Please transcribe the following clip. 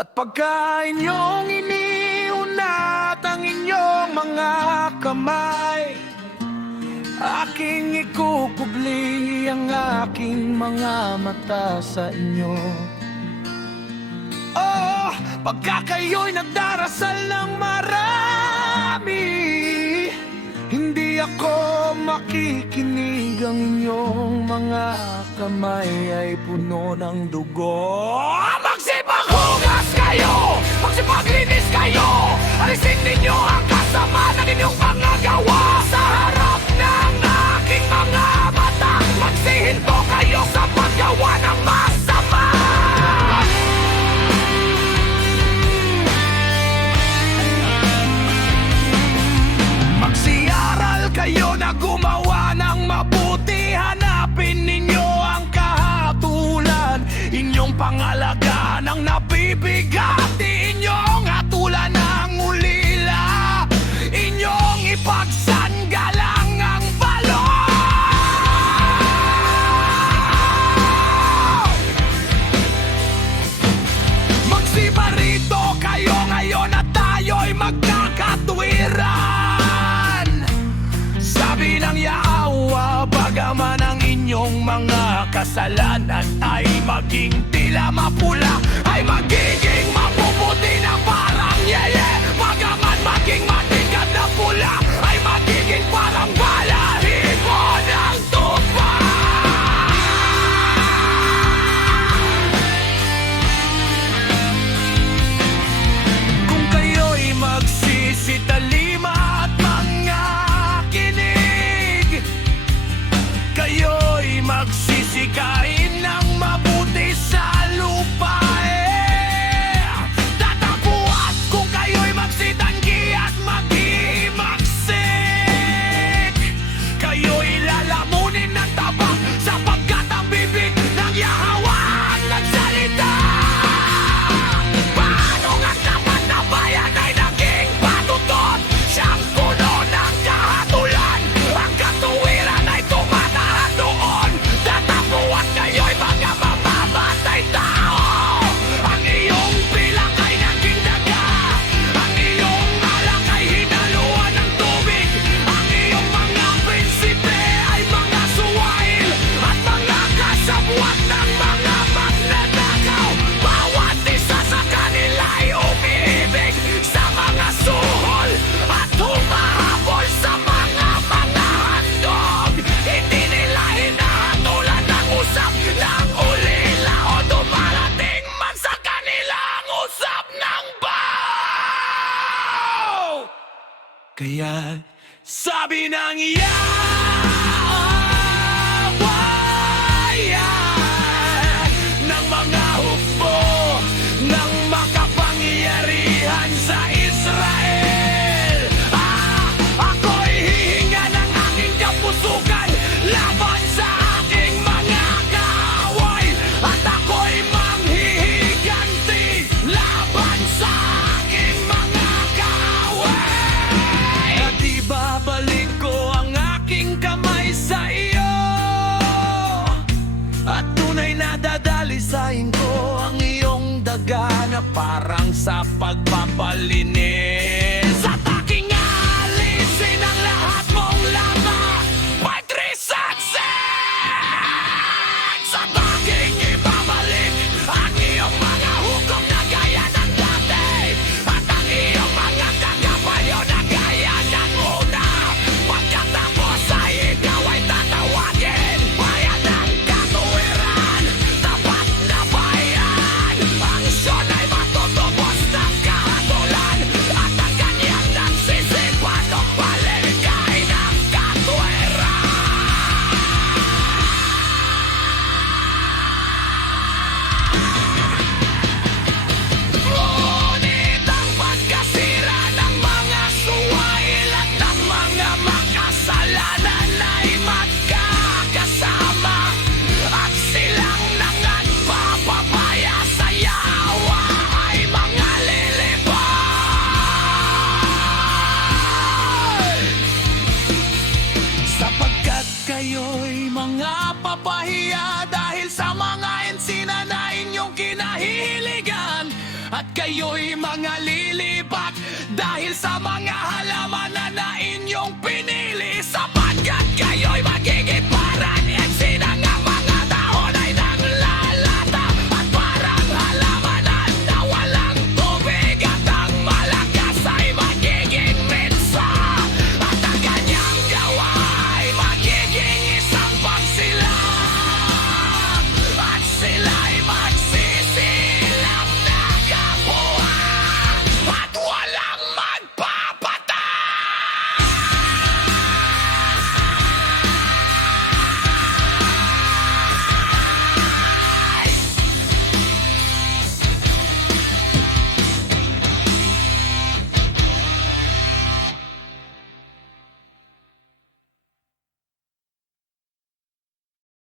At pagka inyong iniunat ang inyong mga kamay, aking ikukubli ang aking mga mata sa inyo. Oh, pagka kayo'y nagdarasal ng marami, hindi ako makikinig. Ang inyong mga kamay ay puno ng dugo. Magsipaghugas kayo, magsipaglinis kayo, alisin ninyo ang kasama ng inyong pangagawa sa harap ng aking mga mata. Magsihinto kayo sa paggawa ng masama. Magsiaral kayo na gumawa ng mabuti. Hanapin ninyo ang kahatulan, inyong pangalagaan ang nabibigati. Inyong hatulan ang ulila, inyong ipagsanggalang ang balon. Magsibarito kayo ngayon at tayo'y magkakatwiran. Sabi ng Yahweh, bagaman ang inyong mga kasalanan ay maging tila mapula, ay magiging mapuputi na parang yeye. Bagaman maging matigas na pula, ay magiging parang balahibo ng tupa. Kung kayo'y magsisitalima at mga kinig, kayo'y magsisikain ng mabuti sa lupa. Tatapuan kung kayo'y magsitanggi at maghimagsik, kayo'y lalamunin ng tabak, sapagkat ang bibig ng Yahweh ang nagsalita. Paano nga tapat na bayan ay naging patutot? Siyang puno ng kahatulan, ang katuwiran ay tumatahan doon. Tatapuan kayo'y mga mamamatay tao. Ang iyong bilang ay naging daga, ang iyong alak ay hinaluan ng tubig. Ang iyong mga prinsipe ay mga suwail, at mga kasabwat ng mga magnanakaw. Bawat isa sa kanila ay umiibig sa mga suhol at humahabol sa mga handog. Hindi nila hinahatulan ng usap ng ulila, o dumarating man sa kanila ang usap ng baw. Kaya sabi ng Yahweh ng mga hukbo ng makapangyarihan sa Israel, ako'y hihinga ng aking kapusukan laban sa aking mga kaaway, at ako'y manghihiganti laban sa aking mga kaaway. At ibabalik ko ang aking kamay sa iyo, at tunay na dadalisayin ko ang iyong daga na parang sa pagpapalinis. At aking alisin ang lahat mong lama by 366. At aking ibabalik ang iyong mga hukom na gaya ng dati, at ang iyong mga kagapayo na gaya ng una. Pagkatapos ay ikaw ay tatawagin bayan ng katuwiran, tapat na bayan. Ang Siyón ay matutubos ng kahatulan, at ang kanyang kayo'y mga lilipat dahil sa mga halaman na inyong pinili sa